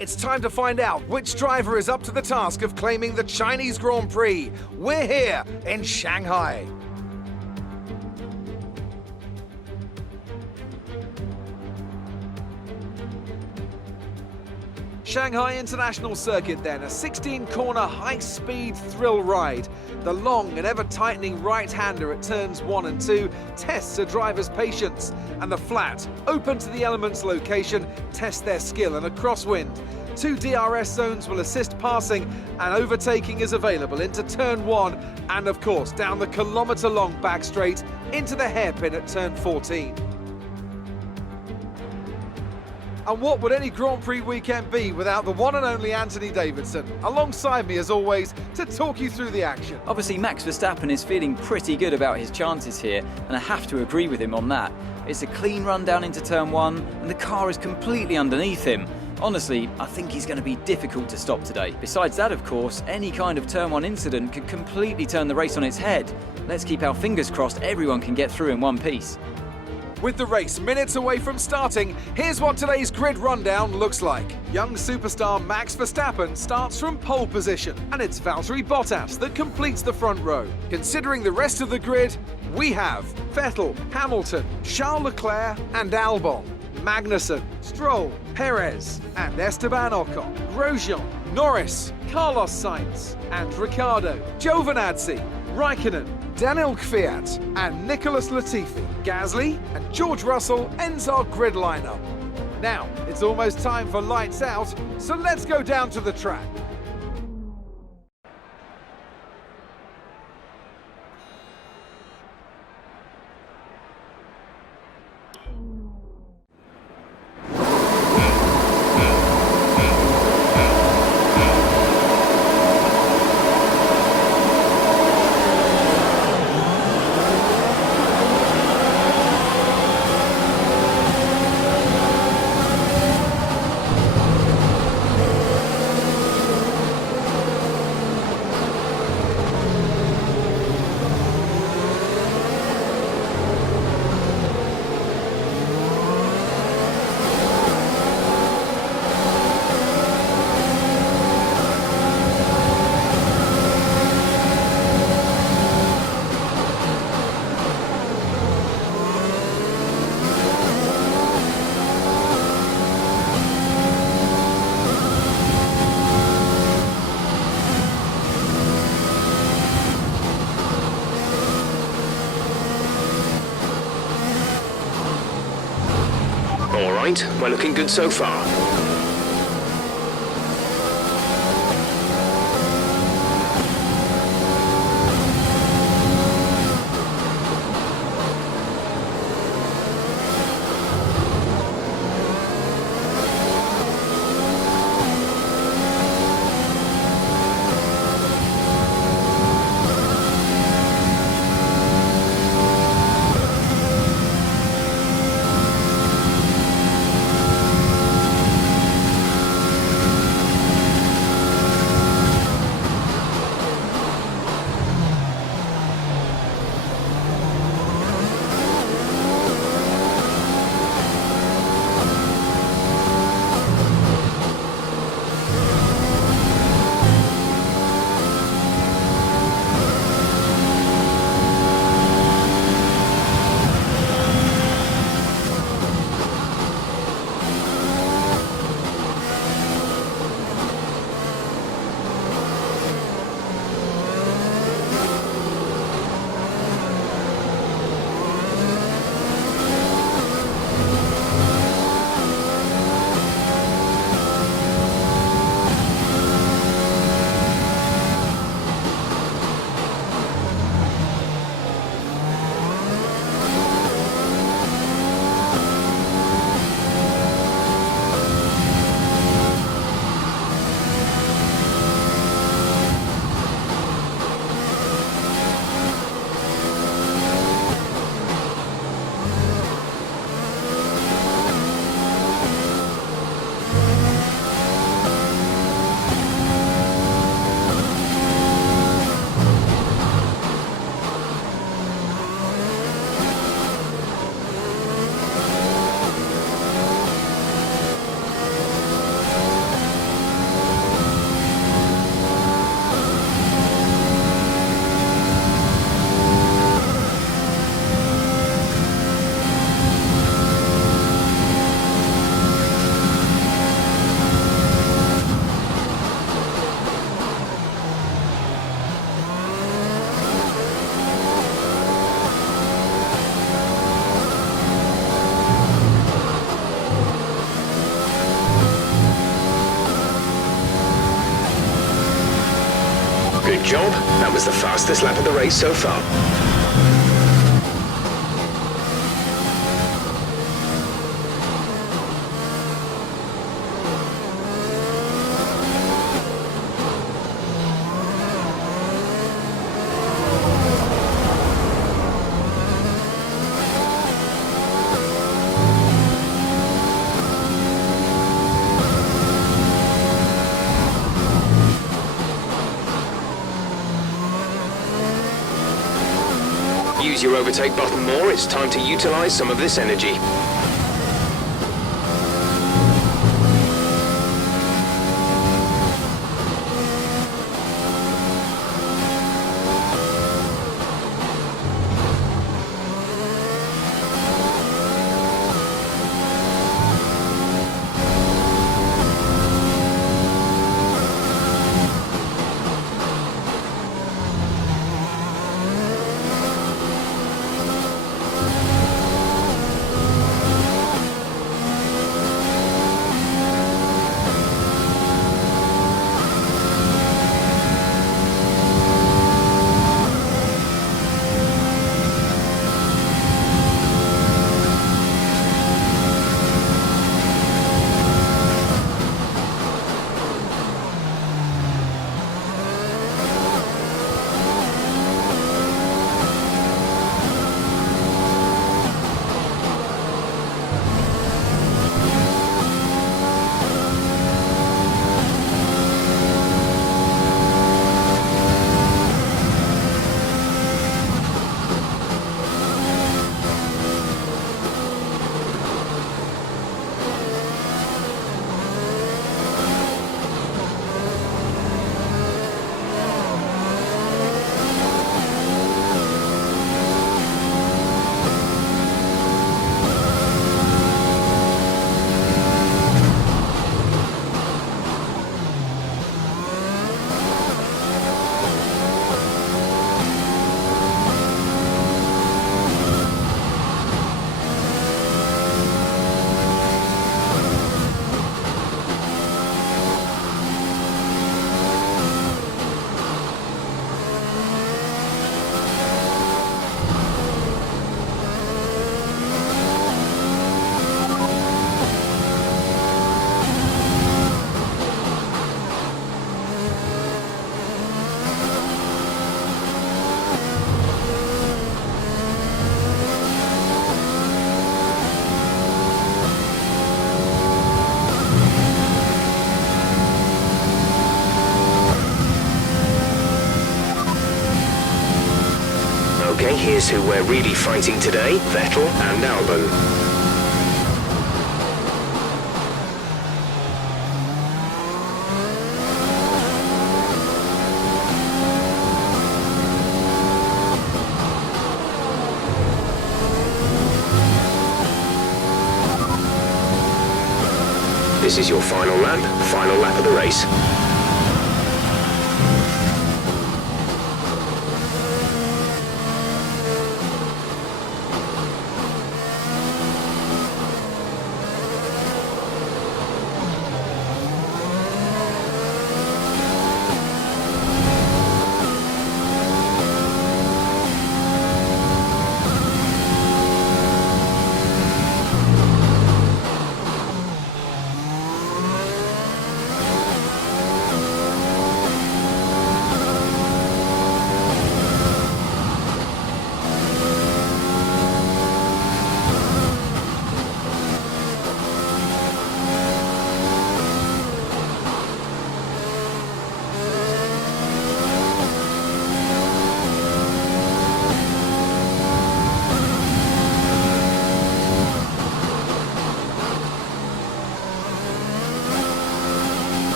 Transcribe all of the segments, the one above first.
It's time to find out which driver is up to the task of claiming the Chinese Grand Prix. We're here in Shanghai. Shanghai International Circuit then, a 16-corner high-speed thrill ride. The long and ever-tightening right-hander at turns 1 and 2 tests a driver's patience, and the flat, open to the elements location, tests their skill in a crosswind. 2 DRS zones will assist passing, and overtaking is available into turn 1 and of course down the kilometre-long back straight into the hairpin at turn 14. And what would any Grand Prix weekend be without the one and only Anthony Davidson, alongside me as always, to talk you through the action. Obviously Max Verstappen is feeling pretty good about his chances here, and I have to agree with him on that. It's a clean run down into turn 1, and the car is completely underneath him. Honestly, I think he's going to be difficult to stop today. Besides that, of course, any kind of turn 1 incident could completely turn the race on its head. Let's keep our fingers crossed everyone can get through in one piece. With the race minutes away from starting, here's what today's grid rundown looks like. Young superstar Max Verstappen starts from pole position, and it's Valtteri Bottas that completes the front row. Considering the rest of the grid, we have Vettel, Hamilton, Charles Leclerc and Albon, Magnussen, Stroll, Perez and Esteban Ocon, Grosjean, Norris, Carlos Sainz and Ricciardo, Giovinazzi, Raikkonen, Daniel Kvyat and Nicholas Latifi. Gasly and George Russell ends our grid lineup. Now, it's almost time for lights out, so let's go down to the track. All right, we're looking good so far. Good job. That was the fastest lap of the race so far. Use your overtake button more, it's time to utilize some of this energy. Okay, here's who we're really fighting today, Vettel and Albon. This is your final lap of the race.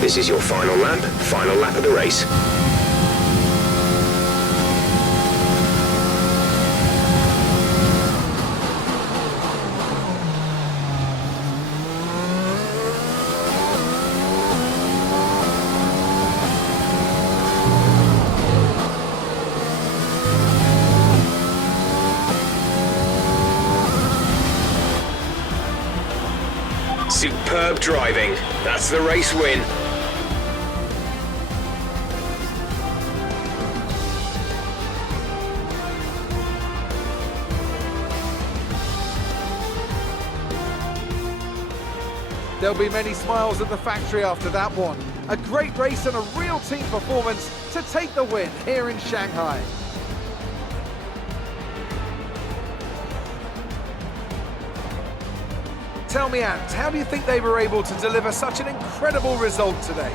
This is your final lap of the race. Superb driving. That's the race win. There'll be many smiles at the factory after that one. A great race and a real team performance to take the win here in Shanghai. Tell me, Ant, how do you think they were able to deliver such an incredible result today?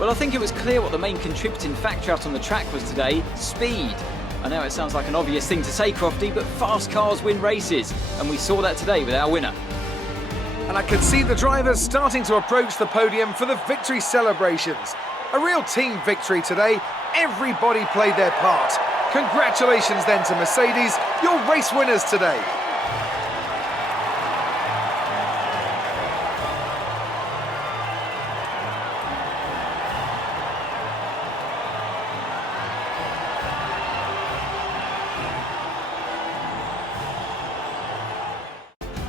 Well, I think it was clear what the main contributing factor out on the track was today: speed. I know it sounds like an obvious thing to say, Crofty, but fast cars win races, and we saw that today with our winner. And I can see the drivers starting to approach the podium for the victory celebrations. A real team victory today. Everybody played their part. Congratulations then to Mercedes, your race winners today.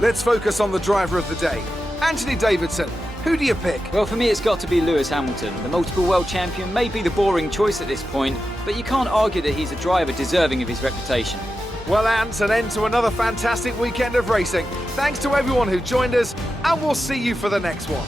Let's focus on the driver of the day. Anthony Davidson, who do you pick? Well, for me, it's got to be Lewis Hamilton. The multiple world champion may be the boring choice at this point, but you can't argue that he's a driver deserving of his reputation. Well, Ant, an end to another fantastic weekend of racing. Thanks to everyone who joined us, and we'll see you for the next one.